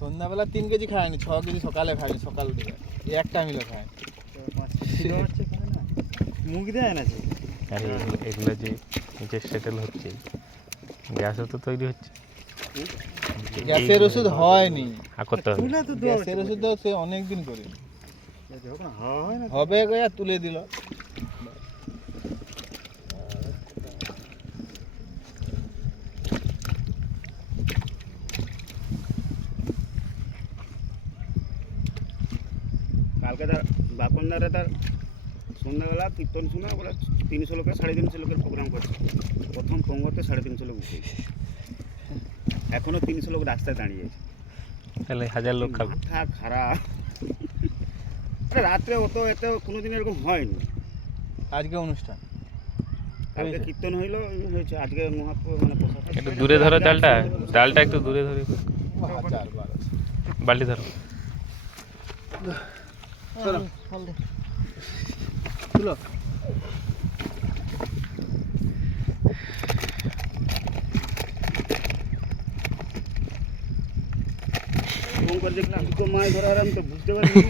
সন্ধ্যাবেলা 3 কেজি খায়নি, 6 কেজি সকালে খাই, সকাল দিকে একটা মিলে খায়। মুখ দেয় না। আরে এগুলো যে নিচে সেটেল হচ্ছে, গ্যাসও তো তৈরি হচ্ছে। গ্যাসের ওষুধ হয়নি, করতে হবে গ্যাসের ওষুধ দাও সে অনেকদিন করে হবে গয়া তুলে দিল। কালকে তার বাপনদারে তার সন্ধ্যাবেলা কীর্তন শোনা বলে 300 লোকের 350 লোকের প্রোগ্রাম করছে। প্রথম পঙ্গতে 350 লোক উঠে, এখনো 300 লোক রাস্তায় দাঁড়িয়ে আছে। তাহলে 1000 লোক খাবে। মাথা খারাপ। রাত্রে অত এত কোনোদিন এরকম হয়নি। আজকে অনুষ্ঠান, কালকে কীর্তন হয়েছে, আজকে মহাপ্রভু মানে প্রসাদ। একটু দূরে ধরো ডালটা, ডালটা একটু দূরে ধরে। 1000-1200 বালতি ধরো। চলো তুলো। দেখলাম মাছ ধরার আমি তো বুঝতে পারিনি।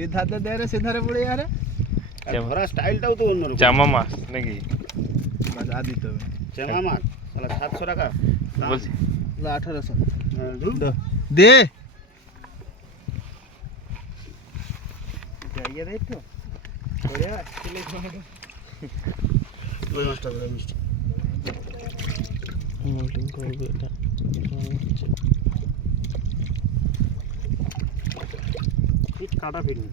এই ধারে দেয় রে, সে ধারে পড়ে যারে। ধরা স্টাইলটাও তো অন্যরকম। চামা মাছ নাকি? বাস আ দিতে হবে। চামা মাছ তাহলে 700 টাকা বলছি 1800 দে দে। জায়গা দেয় তো ওরে ছেলে ওই মাছটা ধরে মিষ্টি মোল্ডিং করবে এটা। ঠিক কাটা ফিরনি।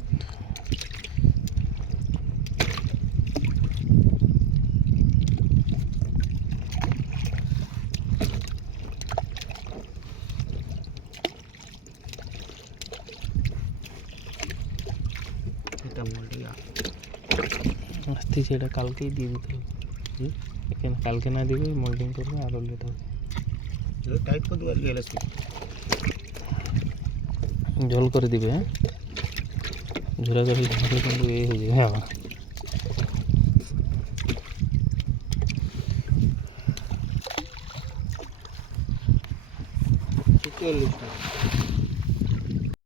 এটা মোল্ডিং আস্তে সেটা কালকেই দিয়ে দিতে হবে। এখানে কালকে না দিবে মোল্ডিং করবে, আরও লেট হবে। টাইট করে দেওয়ার গেলে জল করে দিবে। হ্যাঁ, ঝোরা করে ঢাকলে কিন্তু এই হয়ে যাবে। হ্যাঁ, চল্লিশ টাকা।